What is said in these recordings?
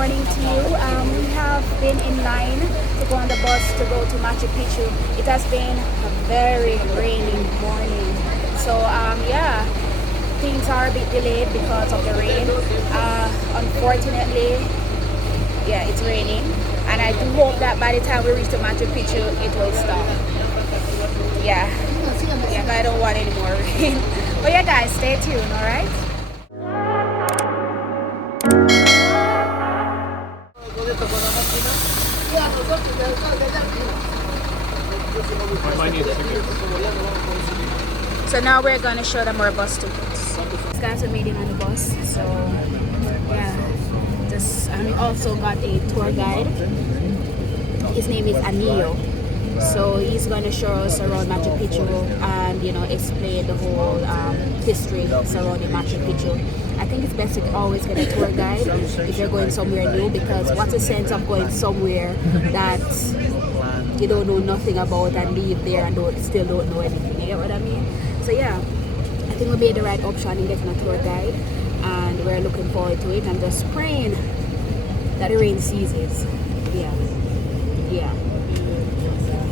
morning to you. We have been in line to go on the bus to go to Machu Picchu. It has been a very rainy morning. So yeah, things are a bit delayed because of the rain. Unfortunately, yeah, it's raining. And I do hope that by the time we reach to Machu Picchu, it will stop. Yeah, yeah, I don't want any more rain. But yeah, guys, stay tuned, all right? So now we're gonna show them our bus tickets. These guys are meeting on the bus, so yeah. And we also got a tour guide. His name is Anillo. So he's gonna show us around Machu Picchu and explain the whole history surrounding Machu Picchu. I think it's best to always get a tour guide if you're going somewhere new, because what's the sense of going somewhere that you don't know nothing about and leave there and still don't know anything? You get what I mean? So yeah, I think we made the right option in getting a tour guide, and we're looking forward to it and just praying that the rain ceases. Yeah.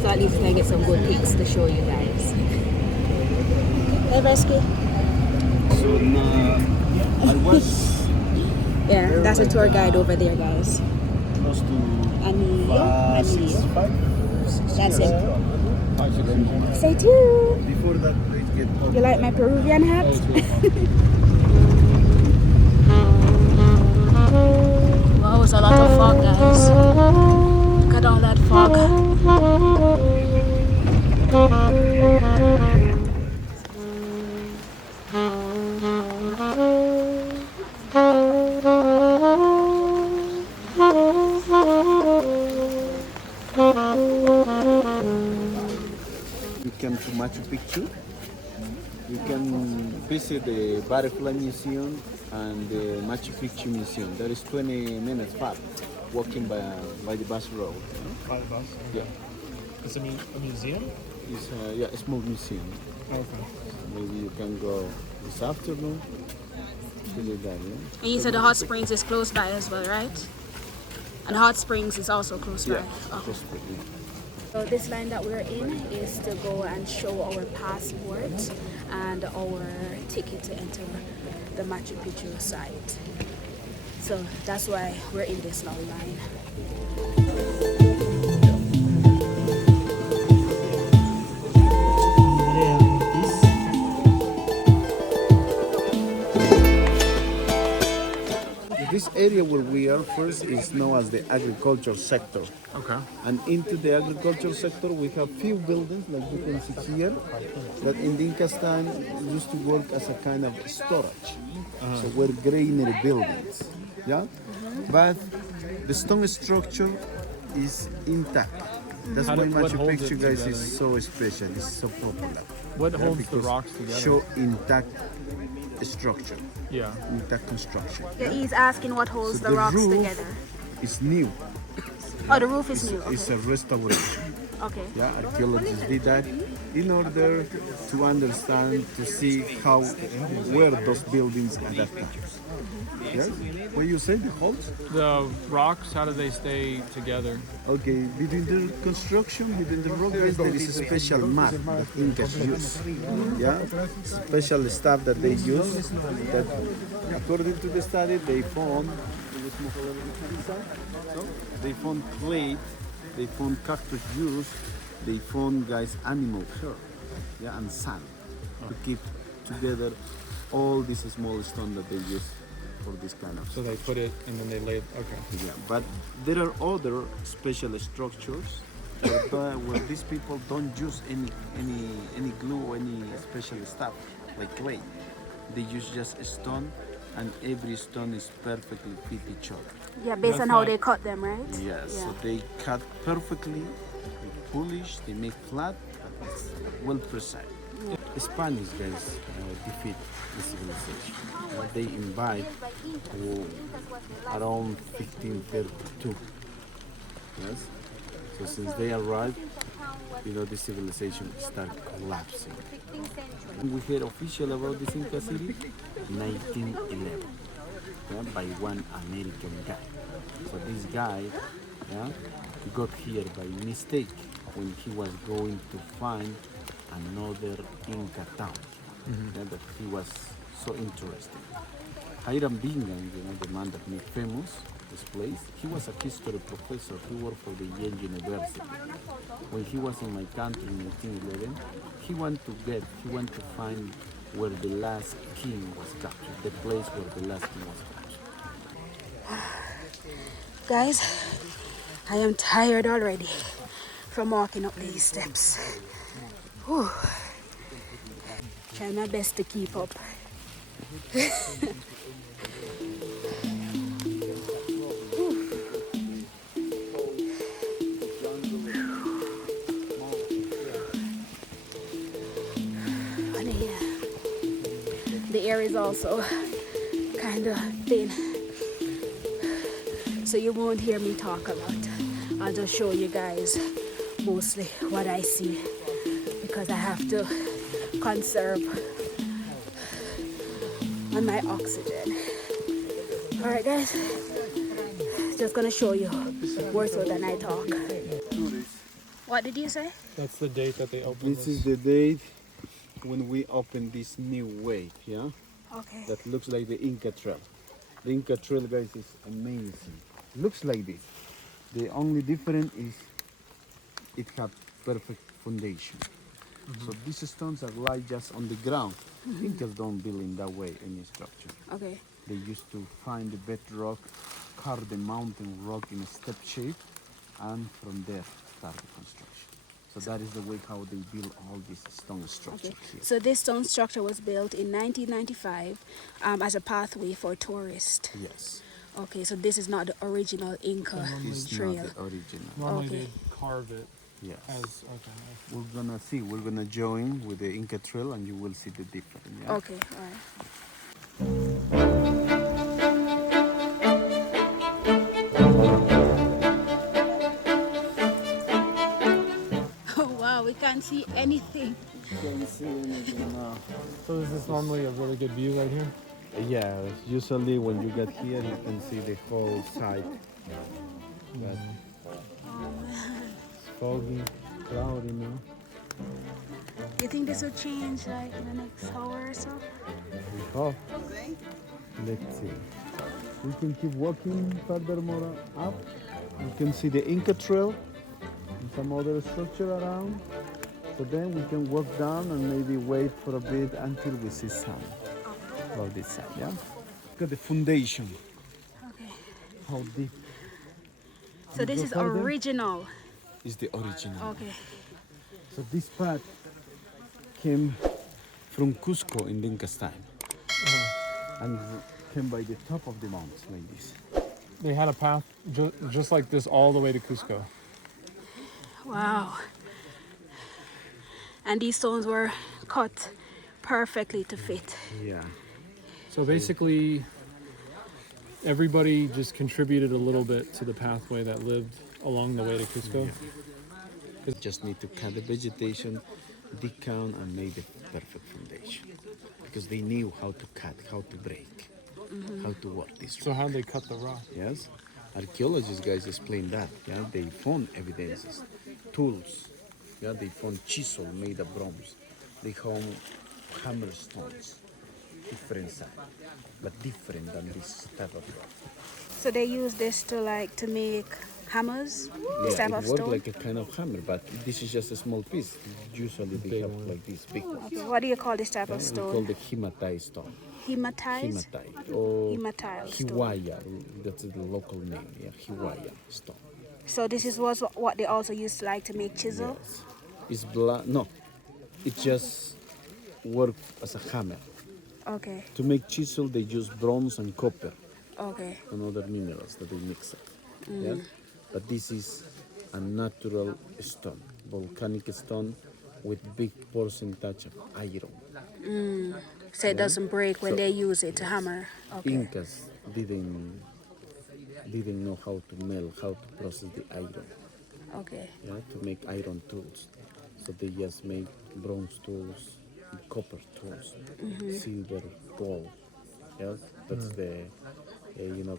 So at least we can get some good pics to show you guys. Hey, Rescue. So I was Yeah, that's a tour guide over there, guys. close to Anillo. five. That's it. Stay tuned. Before that, we get You like my Peruvian hat? Wow, it's a lot of fog, guys. Look at all that fog. You came to Machu Picchu. You can visit the Butterfly Museum and the Machu Picchu Museum. That is 20 minutes far, walking by the bus road. By the bus? Yeah. It's a museum? It's a small museum. Okay. Maybe you can go this afternoon. To do that, yeah? And you said the hot springs is close by as well, right? And hot springs is also close by. Yeah, Okay. just pretty. So this line that we're in is to go and show our passport and our ticket to enter the Machu Picchu site. So that's why we're in this long line. This area where we are first is known as the agriculture sector. Okay. And into the agriculture sector, we have few buildings, like you can see here, that in the Inca's time used to work as a kind of storage. So we're greenery buildings, yeah? But the stone structure is intact. That's why what Machu holds Picchu, it guys, together? is so special, it's so popular. What holds the Because rocks together? show intact structure, Yeah. intact construction. Yeah, he's asking what holds So the the rocks roof- together. It's new. Oh, the roof is new. It's Okay. a restoration. Okay. Yeah, archaeologists did that in order to understand, to see how were those buildings at that time. Yes? What you say, the holes? The rocks, how do they stay together? Okay, between the construction, between the rock guys, there is a special map that Incas use. Yeah, special stuff that they use. That, according to the study, they found. They found clay, they found cactus juice, they found, guys, animal hair, yeah, and sand to keep together all these small stones that they use for this kind of So they put it and then they lay it. Okay. yeah. But there are other special structures where these people don't use any glue or any special stuff like clay. They use just a stone, and every stone is perfectly fit each other. Yeah, based on That's how like- they cut them, right? Yes, Yeah. so they cut perfectly, they polish, they make flat, but it's well precise. Spanish guys defeat the civilization. They invade around 1532. Yes, so since they arrived, the civilization started collapsing. We heard official about this Inca city, 1911. yeah, by one American guy. So this guy, yeah, got here by mistake when he was going to find another Inca town, yeah, that he was so interested. Hiram Bingham, the man that made famous this place, he was a history professor. He worked for the Yale University. When he was in my country in 1911, he wanted to find where the last king was captured, the place where the last king was captured. Guys, I am tired already from walking up these steps. Whew. Try my best to keep up. The air is also kind of thin, so you won't hear me talk a lot. I'll just show you guys mostly what I see because I have to conserve on my oxygen. All right, guys, just gonna show you more so than I talk. What did you say? That's the date that they opened This is the date when we open this new way, yeah? Okay. That looks like the Inca Trail. The Inca Trail, guys, is amazing. Looks like this. The only difference is it has perfect foundation. So these stones are like just on the ground. Incas don't build in that way any structure. Okay. They used to find the bedrock, carve the mountain rock in a step shape, and from there start the construction. So that is the way how they build all these stone structures here. So this stone structure was built in 1995 as a pathway for tourists. Yes. Okay, so this is not the original Inca It's trail. not the original. Normally Okay. they carve it Yes. as okay. We're gonna see. We're gonna join with the Inca Trail, and you will see the difference. Yeah? Okay, all right. Oh wow, we can't see anything. You can see anything now. So is this normally a really good view right here? Yeah. Usually when you get here, you can see the whole side. But it's foggy, cloudy now. Do you think this will change like in the next hour or so? We hope. Let's see. We can keep walking further more up. You can see the Inca Trail and some other structure around. So then we can walk down and maybe wait for a bit until we see sun. All this side, yeah? Look at the foundation. Okay. How deep So this is go further? original. is the original. Okay. So this path came from Cusco in the Inca's time. And came by the top of the mountains like this. They had a path just like this all the way to Cusco. Wow. And these stones were cut perfectly to fit. Yeah. So basically, everybody just contributed a little bit to the pathway that lived along the way to Cusco. Just need to cut the vegetation, dig down, and make the perfect foundation. Because they knew how to cut, how to break, how to work this. So how'd they cut the rock? Yes, archaeologists guys explain that. Yeah, they found evidences, tools. Yeah, they found chisel made of bronze. They found hammer stones, different size, but different than this type of rock. So they use this to make hammers, this type Yeah, of it worked stone. like a kind of hammer, but this is just a small piece. Usually they have like this big ones. Okay, what do you call this type of We call stone? the hematite stone. Hematite? Hematite or Hematite stone. Hiwaya, that's the local name. Yeah, Hiwaya stone. So this is what they also used to make chisel? Yes. It's black. No, it just worked as a hammer. Okay, To make chisel, they use bronze and copper okay. and other minerals that they mix up. Yeah? But this is a natural stone, volcanic stone with big percentage of iron. So it doesn't break when So- they use it to hammer. Okay. Incas didn't know how to melt, how to process the iron, Okay. yeah, to make iron tools. So they just make bronze tools, copper tools, silver, gold. Yes, that's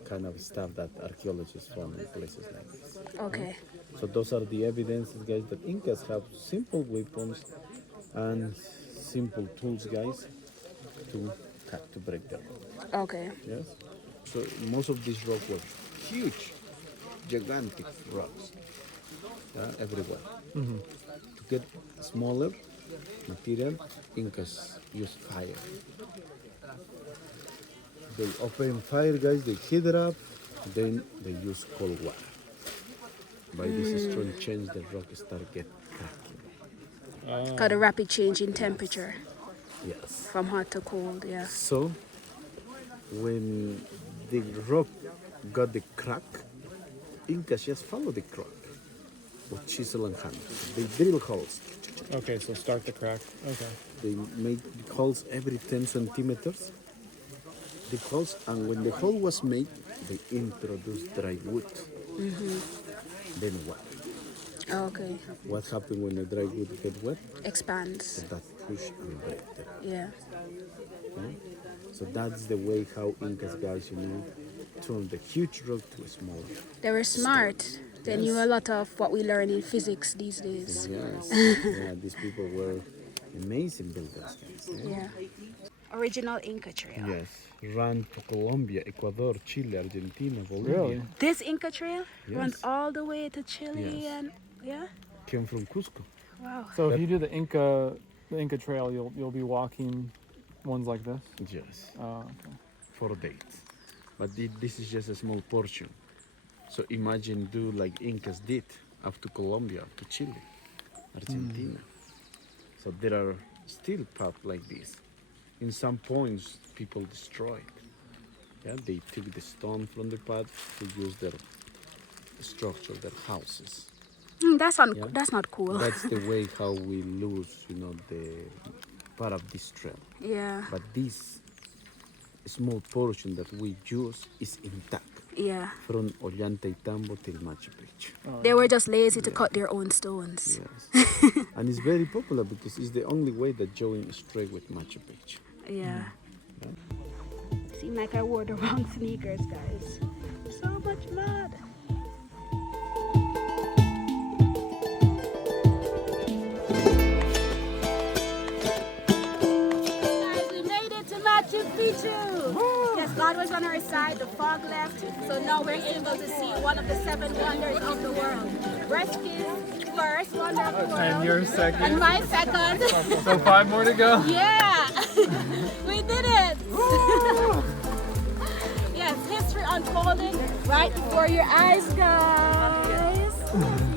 kind of stuff that archaeologists found in places like this. Okay. So those are the evidences, guys, that Incas have simple weapons and simple tools, guys, to cut, to break the rock. Okay. Yes. So most of these rocks were huge, gigantic rocks, everywhere. To get smaller material, Incas use fire. They open fire, guys, they heat it up, then they use cold water. By this strong change, the rock start get cracking. Got a rapid change in temperature Yes. from hot to cold, yeah. So when the rock got the crack, Incas just follow the crack with chisel and hammer. They drill holes. Okay, so start the crack. Okay. They made holes every 10 centimeters. The holes, and when the hole was made, they introduced dry wood. Then what? Okay. What happened when the dry wood get wet? Expands. That push and break the rock. Yeah. Okay? So that's the way how Incas, guys, turn the huge rock to a small. They were smart. They knew a lot of what we learn in physics these days. Yes. Yeah, these people were amazing builders, guys. Yeah. Original Inca Trail. Yes. Ran to Colombia, Ecuador, Chile, Argentina, Bolivia. Really? This Inca Trail runs Yes. all the way to Chile Yes. and yeah. Came from Cusco. Wow. So if you do the Inca Trail, you'll be walking ones like this. Yes. Oh, okay. 4 days. But this is just a small portion. So imagine do like Incas did up to Colombia, up to Chile, Argentina. So there are still paths like this. In some points, people destroyed. Yeah, they took the stone from the path to use their structure, their houses. That's not cool. That's the way how we lose, the part of this trail. Yeah. But this small portion that we use is intact Yeah. from Ollantaytambo till Machu Picchu. They were just lazy to cut their own stones. Yes. And it's very popular because it's the only way that join straight with Machu Picchu. Yeah. Seemed like I wore the wrong sneakers, guys. So much mud. Guys, we made it to Machu Picchu. Yes, God was on our side. The fog left, so now we're able to see one of the 7 wonders of the world. Breast kiss, first wonder of the world. And your second. And my second. So 5 more to go. Yeah, we did it. Yes, history unfolding right before your eyes, guys.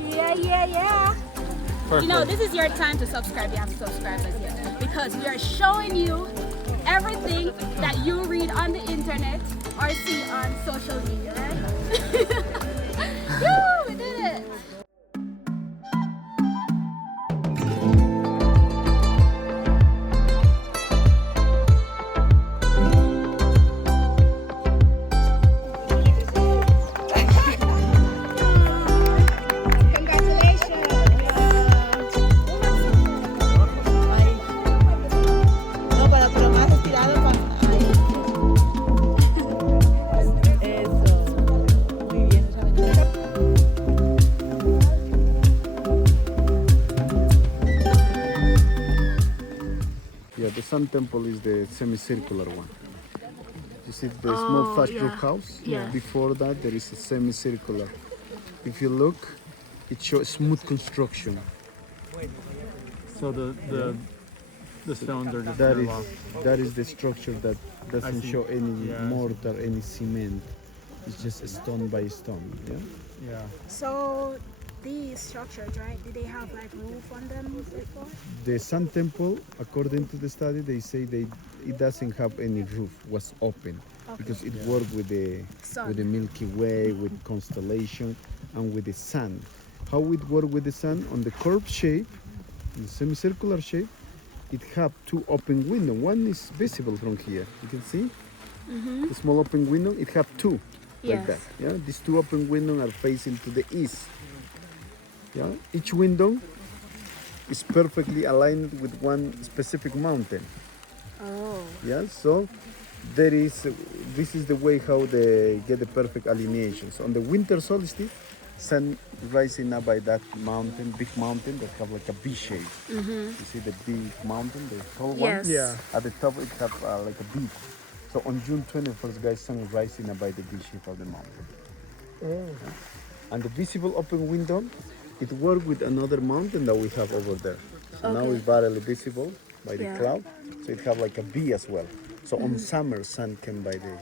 Yeah. Perfect. This is your time to subscribe. You have to subscribe us here because we are showing you everything that you read on the internet or see on social media, right? Woo, we did it. No, pero más estirado para ahí. Eso. Muy bien, Yeah, the Sun Temple is the semicircular one. You see the small thatch roof house? Yeah. Before that, there is a semicircular. If you look, it shows smooth construction. So the stones are just That very is long. that is the structure that doesn't see. show any Yeah. mortar, any cement. It's just stone by stone. Yeah. Yeah. So these structures, right? Did they have like roof on them before? The Sun Temple, according to the study, they say it doesn't have any roof. Was open because it worked with the Sun. Milky Way, with constellation, and with the sun. How it worked with the sun on the curved shape, the semicircular shape. It have 2 open windows. One is visible from here. You can see the small open window. It have 2 like Yes. that. Yeah, these 2 open windows are facing to the east. Yeah, each window is perfectly aligned with one specific mountain. Oh. Yeah, so there is this is the way how they get the perfect alineations. On the winter solstice, sun rising up by that mountain, big mountain that have like a V shape. You see the big mountain, the tall Yes. one? Yeah. At the top it have like a V. So on June 21st, guys, sun rising up by the V shape of the mountain. And the visible open window, it works with another mountain that we have over there. So now Okay. it's barely visible by the Yeah. cloud. So it have like a V as well. So on summer, sun came by the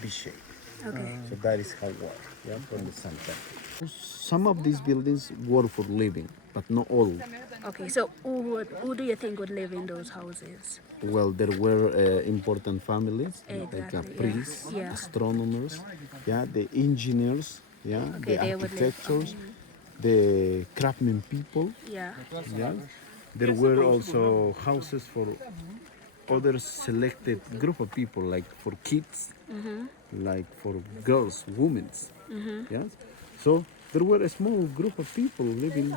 V shape. Okay. So that is how it works, yeah, from the sun temple. Some of these buildings work for living, but not all. Okay. So who do you think would live in those houses? Well, there were important families, Exactly, like yeah. priests, Yeah. astronomers, yeah, the engineers, yeah, Okay, the they would live, architects, the craftsmen people, Yeah. yeah. There were also houses for other selected group of people, like for kids, like for girls, women, yeah. So there were a small group of people living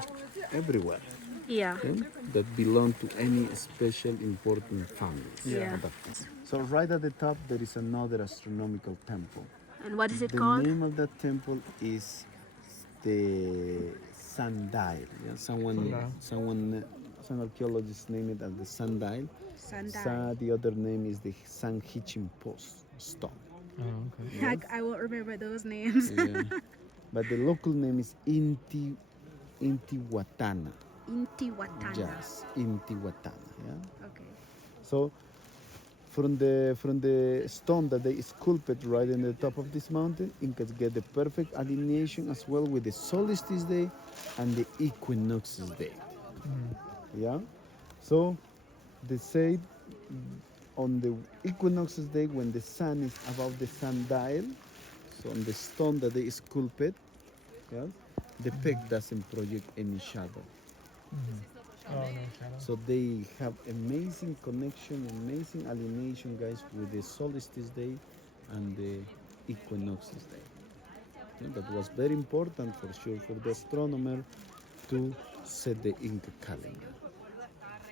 everywhere. Yeah. Yeah, that belong to any special important families. Yeah. So right at the top there is another astronomical temple. And what is it The called? name of that temple is the sundial. Yeah, some archaeologists name it as the sundial. Sundial. The other name is the San Hitchin Post stone. Oh, okay. I won't remember those names. Yeah. But the local name is Intihuatana. Intihuatana. Yes, Intihuatana. Yeah. Okay. So from the stone that they sculpted right in the top of this mountain, Incas get the perfect alineation as well with the solstice day and the equinoxes day. Yeah. So they say on the equinoxes day when the sun is above the sundial, so on the stone that they sculpted, yeah, the peg doesn't project any shadow. Oh, no shadow. So they have amazing connection, amazing alienation, guys, with the solstice day and the equinoxes day. Yeah, that was very important for sure for the astronomer to set the Inca calendar.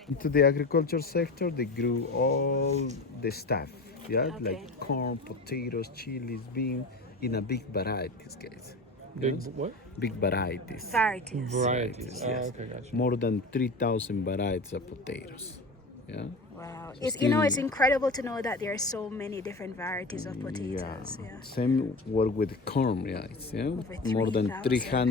Into the agriculture sector, they grew all the stuff, yeah, Okay. like corn, potatoes, chilies, beans, in a big varieties, guys. Big Yes? what? Big varieties. Varieties. Varieties. yes. Oh, okay, gotcha. More than 3,000 varieties of potatoes. Yeah. Wow. So It's, you know, it's still- incredible to know that there are so many different varieties of potatoes. Yeah. Same work with corn, yeah. Over More than 3,000.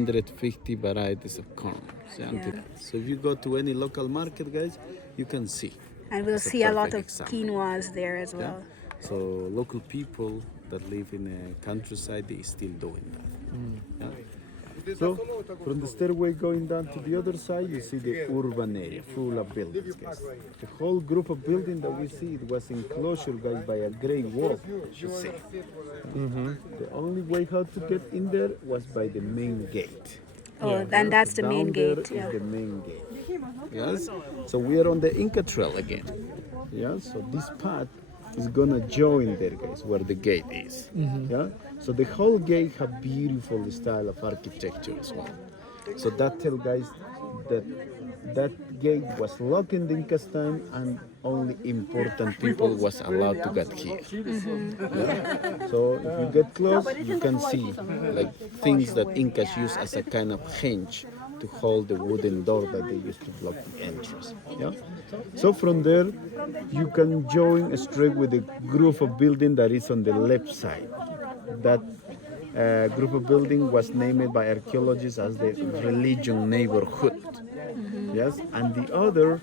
350 varieties of corn. Yeah. Yeah. So if you go to any local market, guys, you can see. And we'll It's a see a lot perfect of example. quinoas there as Yeah. well. So local people that live in a countryside, they still doing that. Yeah. So from the stairway going down to the other side, you see the urban area full of buildings, guys. The whole group of buildings that we see, it was enclosure, guys, by a great wall. You see. The only way how to get in there was by the main gate. Oh, and that's the main Down there gate. is Yeah. the main gate. Yes. So we are on the Inca Trail again. Yeah. So this path is gonna join there, guys, where the gate is. Yeah. So the whole gate have beautiful style of architecture as well. So that tell guys that that gate was locked in the Inca's time and only important people was allowed to get here. Yeah? So if you get close, you can see like things that Incas use as a kind of hinge to hold the wooden door that they used to block the entrance. Yeah. So from there, you can join straight with the group of building that is on the left side. That group of building was named by archaeologists as the religion neighborhood. Yes, and the other,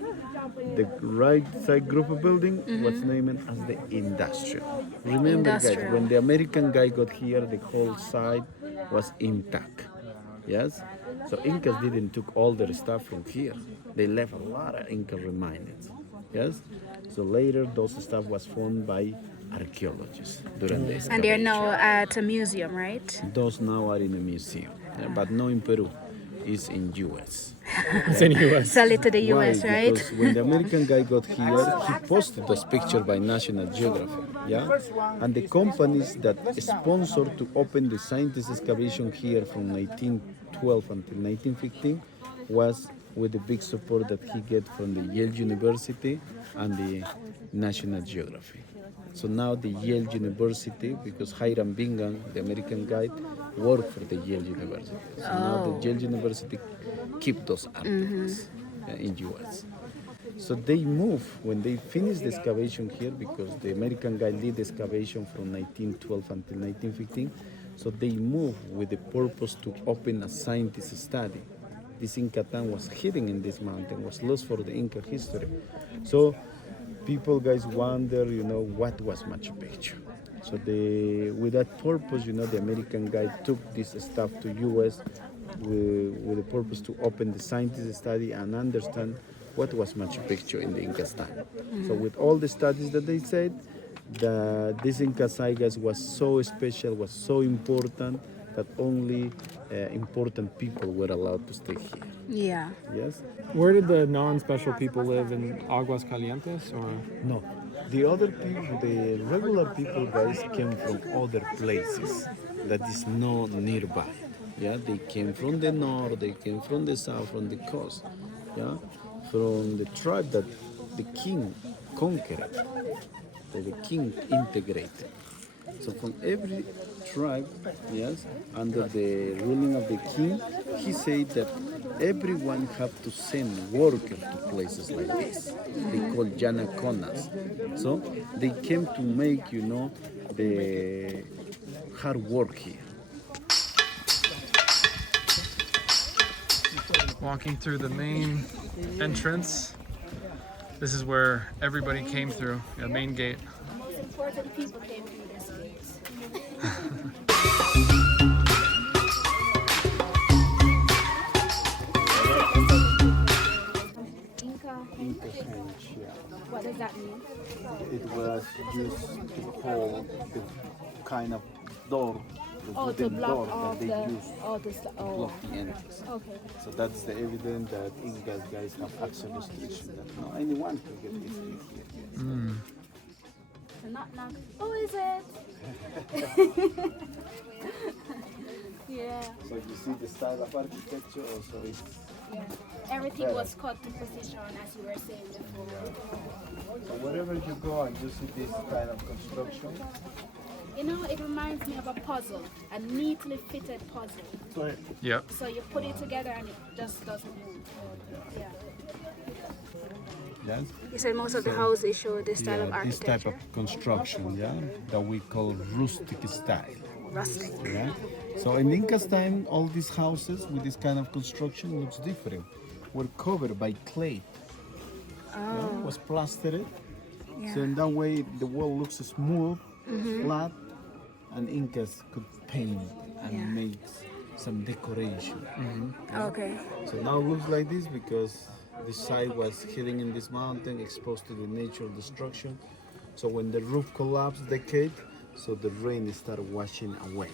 the right side group of building was named as the industrial. Remember, guys, Industrial. when the American guy got here, the whole side was intact. Yes, so Incas didn't took all their stuff from here. They left a lot of Inca remains. Yes, so later those stuff was found by archaeologists during the And they're excavation. now at a museum, right? Those now are in a museum, but not in Peru. It's in U.S. It's in US. Sell it to the US, Why? right? Because when the American guy got here, he posted those pictures by National Geographic, yeah? And the companies that sponsored to open the scientist excavation here from 1912 until 1915 was with the big support that he get from the Yale University and the National Geographic. So now the Yale University, because Hiram Bingham, the American guide, worked for the Yale University. So now the Yale University keep those artifacts in US. So they move when they finish the excavation here, because the American guy did the excavation from 1912 until 1915. So they move with the purpose to open a scientist study. This Inca town was hidden in this mountain, was lost for the Inca history. So people, guys, wonder, what was Machu Picchu. So with that purpose, the American guy took this stuff to US with the purpose to open the scientist study and understand what was Machu Picchu in the Inca time. So with all the studies that they said, this Inca site, guys, was so special, was so important, that only important people were allowed to stay here. Yeah. Yes? Where did the non-special people live, in Aguas Calientes or? No. The other people, the regular people, guys, came from other places that is not nearby. Yeah, they came from the north, they came from the south, from the coast. Yeah, from the tribe that the king conquered, that the king integrated. So from every tribe, yes, under the ruling of the king, he said that everyone have to send workers to places like this. They call yanaconas. So they came to make, the hard work here. Walking through the main entrance. This is where everybody came through, the main gate. Important people came through this gate. Inca French, yeah. What does that mean? It was used to hold the kind of door, the Oh, to wooden door block that off they the. used Oh, to block the entrance. Okay. So that's the evidence that Incas guys have access restriction, that no anyone can get this here. So knock knock. Who is it? Yeah. So you see the style of architecture also is Yeah. Everything was cut to position, as you were saying before. so wherever you go and you see this kind of construction. It reminds me of a puzzle, a neatly fitted puzzle. Yep. So you put it together and it just doesn't move. Yeah. Yes. You said most of the houses show this style of This type architecture. of construction, that we call rustic style. Rustic. Yeah. So in Inca's time, all these houses with this kind of construction looks different. Were covered by clay. Was plastered. So in that way, the wall looks smooth, flat, and Incas could paint and make some decoration. Okay. So now it looks like this because this site was hidden in this mountain, exposed to the natural destruction. So when the roof collapsed, decayed, so the rain started washing away.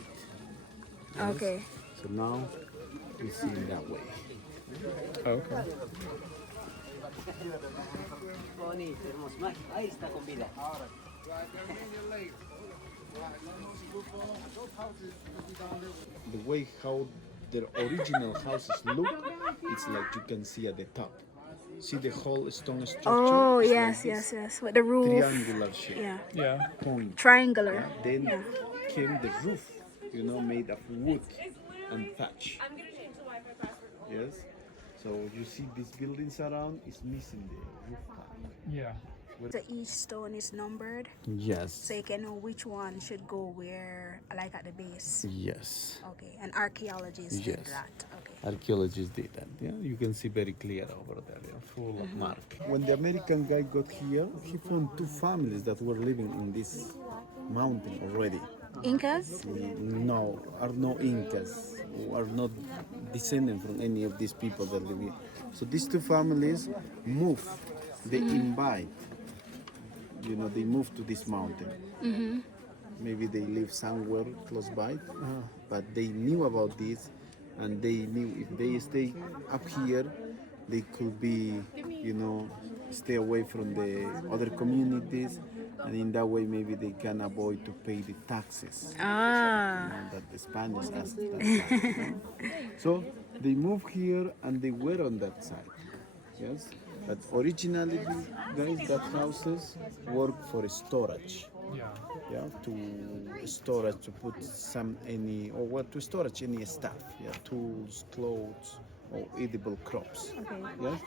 Okay. So now we see it that way. Okay. The way how the original houses look, it's like you can see at the top. See the whole stone structure? Oh, It's yes, like yes, this yes. With the roof. triangular shape. Yeah. Yeah. Point. Triangular. Then came the roof, made of wood and thatch. Yes. So you see these buildings around, it's missing the roof part. Yeah. So each stone is numbered, Yes. so you can know which one should go where, like at the base. Yes. Okay. And archaeologists did Yes. that. Okay. Archaeologists did that. Yeah, you can see very clear over there, full of mark. When the American guy got here, he found two families that were living in this mountain already. Incas? No, are no Incas, who are not descended from any of these people that live here. So these two families move, they invite, they move to this mountain. Maybe they live somewhere close by, but they knew about this, and they knew if they stay up here, they could be, stay away from the other communities, and in that way maybe they can avoid to pay the taxes that the Spanish asked. So they moved here and they were on that side. Yes, but originally, guys, that houses work for storage. Yeah, to storage, to put some any or what to storage any stuff. Yeah, tools, clothes, or edible crops. Okay. Yeah.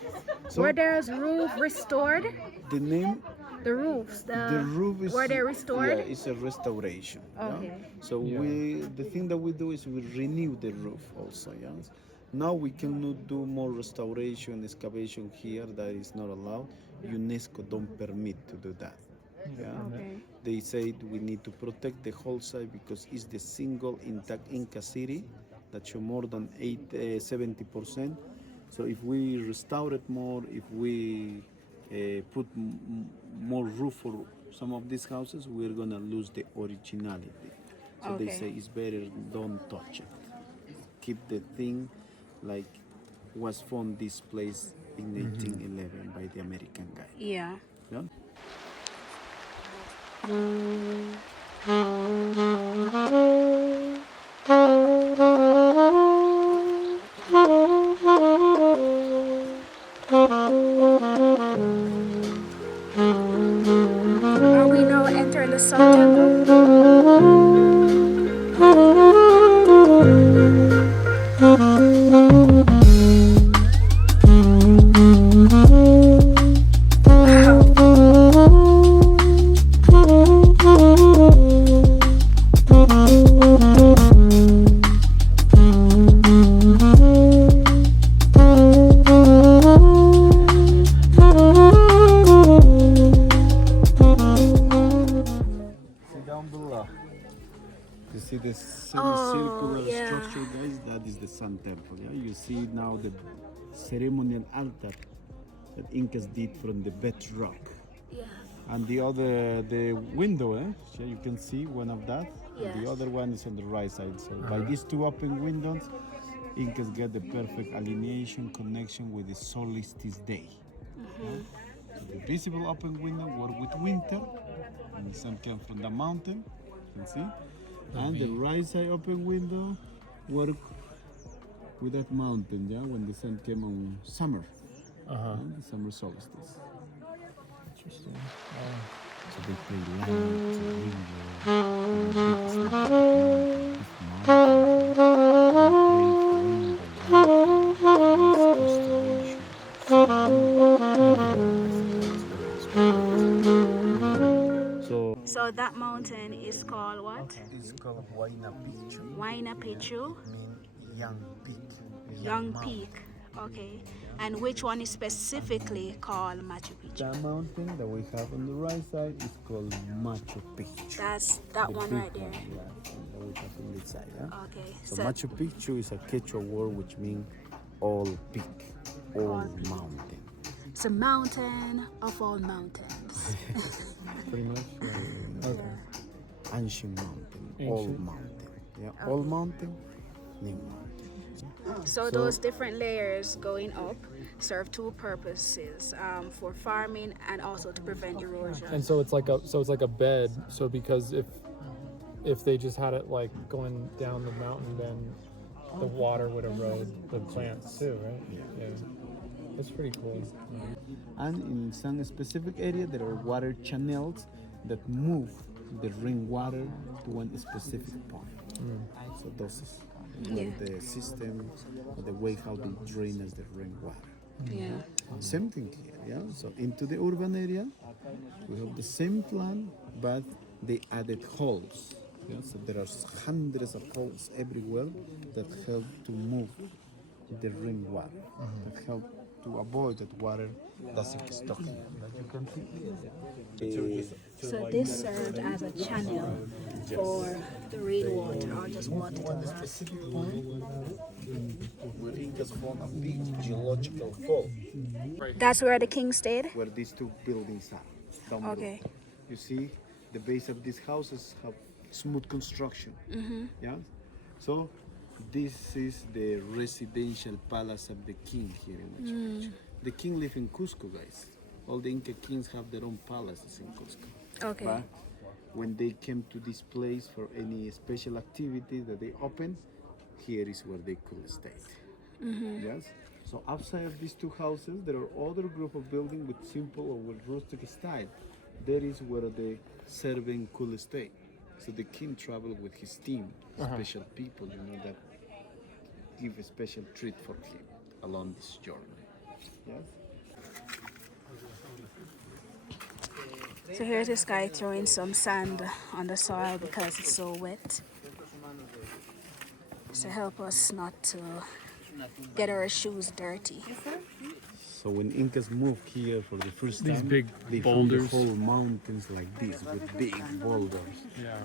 So Were there's roof restored? the name, The roofs, the roof is were they restored? yeah, it's a restoration. Okay. Yeah? So the thing that we do is we renew the roof also. Yeah. Now we cannot do more restoration, excavation here. That is not allowed. UNESCO don't permit to do that. Yeah. Okay. They said we need to protect the whole site because it's the single intact Inca city that show more than 70%. So if we restore it more, if we put more roof for some of these houses, we're gonna lose the originality. So they Okay. say it's better don't touch it. Keep the thing like was found this place in 1811 by the American guy. Yeah. Yeah? Are we now entering the Sun Temple? See down below. You see the semicircular yeah. structure, guys? That is the Sun Temple. Yeah, you see now the ceremonial altar that Incas did from the bedrock. Yeah. And the other, the window, so you can see one of that. Yes. The other one is on the right side. So by these two open windows, Incas get the perfect alineation connection with the solstice day. So the visible open window work with winter, and the sun came from the mountain, you can see. And the right side open window work with that mountain, yeah, when the sun came on summer, the summer solstice. Interesting. So they play light, so So that mountain is called what? it's called Huayna Picchu, Huayna Picchu, mean young peak. Young Peak. Okay. And which one is specifically called Machu Picchu? That mountain that we have on the right side is called Machu Picchu. That's that The one big right there. yeah, that we have on this side. Yeah? Okay. So Machu Picchu is a Quechua word which means all peak, all mountain. it's a mountain of all mountains. Pretty much. Ancient mountain, old mountain. Yeah, old mountain, new mountain. So those different layers going up serve two purposes: for farming and also to prevent erosion. And so it's like a bed. So because if they just had it like going down the mountain, then the water would erode the plants too, right? Yeah. That's pretty cool. And in some specific area, there are water channels that move the rainwater to one specific point. So those is the system, or the way how they drain as the rainwater. Yeah. Same thing here, yeah. So into the urban area, we have the same plan, but they added holes. Yeah? So there are hundreds of holes everywhere that help to move the rainwater, that help to avoid that water doesn't stop. As you can see. So this served as a channel for the rainwater or just water to pass. Specific point where Incas found a big geological fault That's where the king stayed? where these two buildings are. Down below. Okay. You see, the base of these houses have smooth construction. Yeah. So this is the residential palace of the king here in Machu Picchu. The king lives in Cusco, guys. All the Inca kings have their own palaces in Cusco. Okay. But when they came to this place for any special activity that they opened, here is where they could stay. Yes. So outside of these two houses, there are other group of buildings with simple or with rustic style. That is where the serving cool stay. So the king traveled with his team, special people, that give a special treat for him along this journey. Yes. So here's this guy throwing some sand on the soil because it's so wet. To help us not to get our shoes dirty. So when Incas moved here for the first These time, big they boulders. found the whole mountains like this with big boulders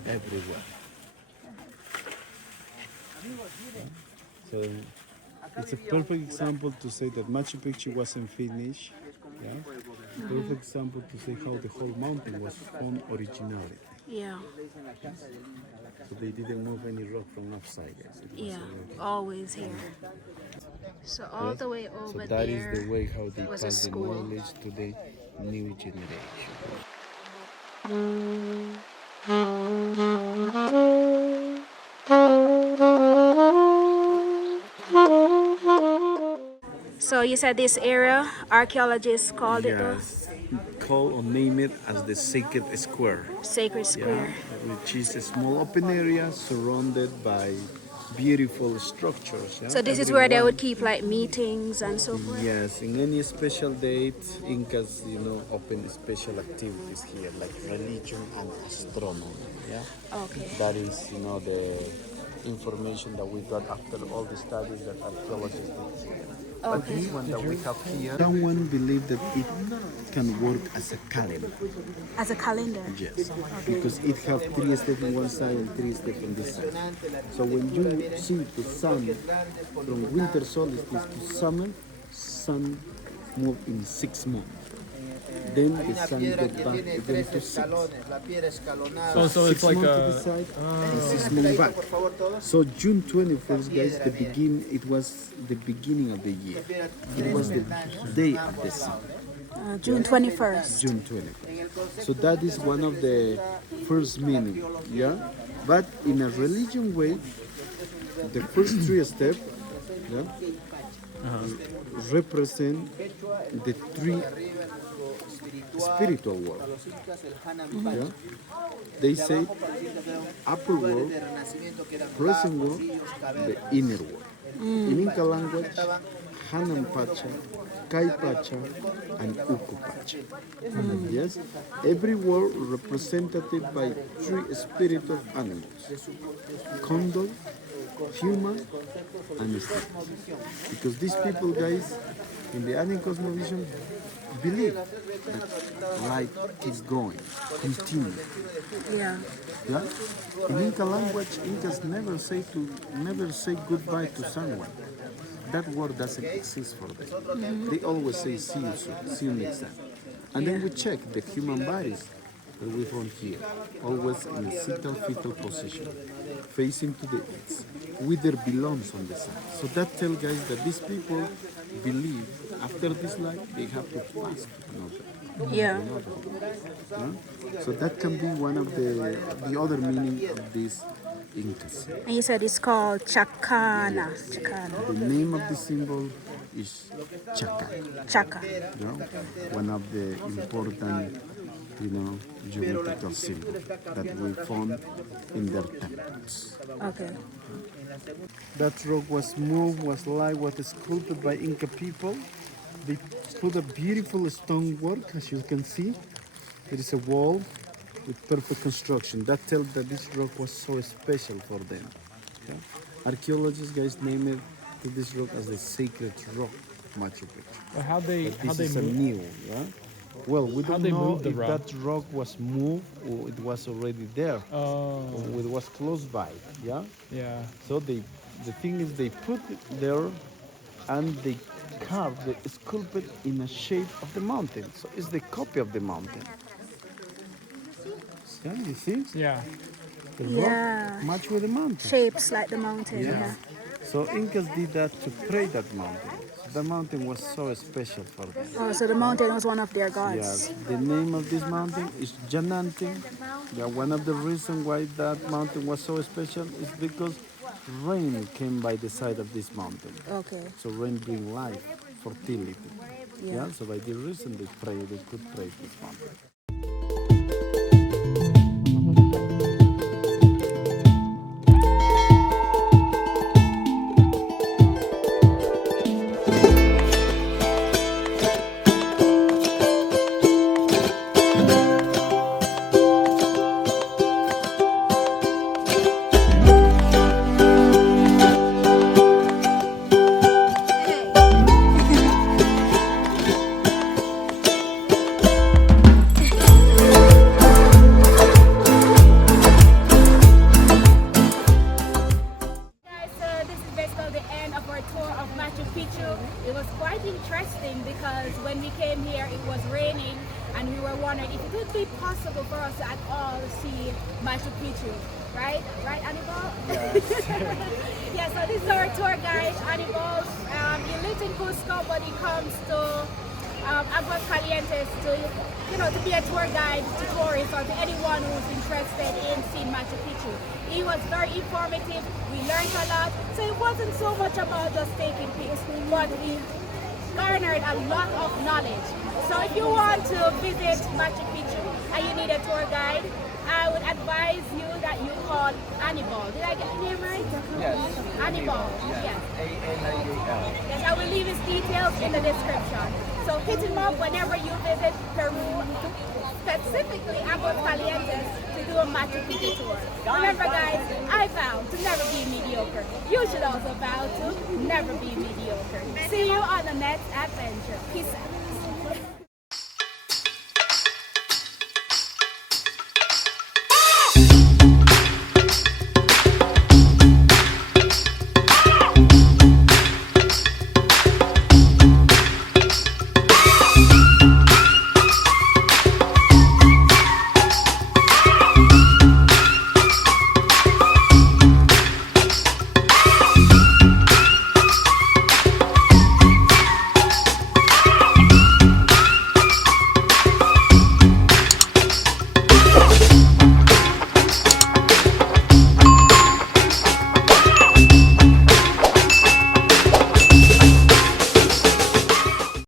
everywhere. So it's a perfect example to say that Machu Picchu wasn't finished. Yeah? Perfect example to say how the whole mountain was formed originally. Yeah. So they didn't move any rock from outside. Yeah, always here. So all the way over So there. that is the way how they was a pass the school. knowledge to the new generation. So you said this area, archaeologists called it the Yes, call or name it as the Sacred Square. Sacred Square. Which is a small open area surrounded by beautiful structures. So this is where they would keep like meetings and so forth? Yes, in any special date, Incas, open special activities here, like religion and astronomy. Yeah. Okay. That is, the information that we got after all the studies that archaeologists did here. But this one that we have here, someone believed that it can work as a calendar. As a calendar? Yes, because it has 3 steps on one side and 3 steps on this side. So when you see the sun from winter solstice to summer, sun move in 6 months. Then the sun goes back again to 6. So it's like to the side, and 6 months back. So June 21st, guys, it was the beginning of the year. It was the day of the sun. June 21st. June 21st. So that is one of the first meaning, yeah? But in a religion way, the first 3 steps, represent the 3 spiritual world. Yeah? They say upper world, present world, the inner world. In Inca language, Hanan Pacha, Kai Pacha, and Uku Pacha. Yes, every world represented by 3 spiritual animals: condor, human, and snake. Because these people, guys, in the Andean cosmovision, believe that life keeps going, continue. Yeah. Yeah? In Inca language, Incas never say goodbye to someone. That word doesn't exist for them. They always say see you soon, see you next time. And then we check the human bodies that we found here, always in a fetal position, facing to the east, with their belongs on the side. So that tells guys that these people believe after this life they have to pass to another. Yeah. So that can be one of the other meaning of this Incas. And you said it's called Chacana. Yes. Chacana. The name of the symbol is Chaca. Chaca. One of the important, geometrical symbols that we found in their temples. Okay. That rock was moved, was sculpted by Inca people. They put a beautiful stonework, as you can see. There is a wall with perfect construction. That tells that this rock was so special for them. Okay? Archaeologists, guys, name it to this rock as the sacred rock, Machu Picchu. But how they A move? new, yeah? Well, we don't they know moved the if rock? that rock was moved or it was already there, Oh. or it was close by, yeah? Yeah. So the thing is they put it there and they carved, they sculpted in a shape of the mountain. So it's the copy of the mountain. Yeah, you see? Yeah. The Yeah. rock match with the mountain. Shapes like the mountain. Yeah. So Incas did that to pray that mountain. The mountain was so special for them. Oh, so the mountain was one of their gods. Yeah, the name of this mountain is Janante. Yeah, one of the reasons why that mountain was so special is because rain came by the side of this mountain. Okay. So rain brings life, fertility. Yeah. Yeah. So by the reason they could pray this mountain. Machu Picchu. It was quite interesting because when we came here it was raining and we were wondering if it would be possible for us to at all see Machu Picchu. Right? Right, Anibal? Yes. Yeah, so this is our tour guide, Anibal. He lives in Cusco, but he comes to Aguascalientes to be a tour guide to tourists or to anyone who's interested in seeing Machu Picchu. He was very informative. We learned a lot. So it wasn't so much about just taking pics, but we garnered a lot of knowledge. So if you want to visit Machu Picchu and you need a tour guide, I would advise you that you call Anibal. Did I get the name right? Yes. Anibal. Yes. A-N-I-B-L. Yes, I will leave his details in the description. So hit him up whenever you visit Peru, specifically Aguascalientes, to do a Machu Picchu tour. Remember guys, I vow to never be mediocre. You should also vow to never be mediocre. See you on the next adventure. Peace out.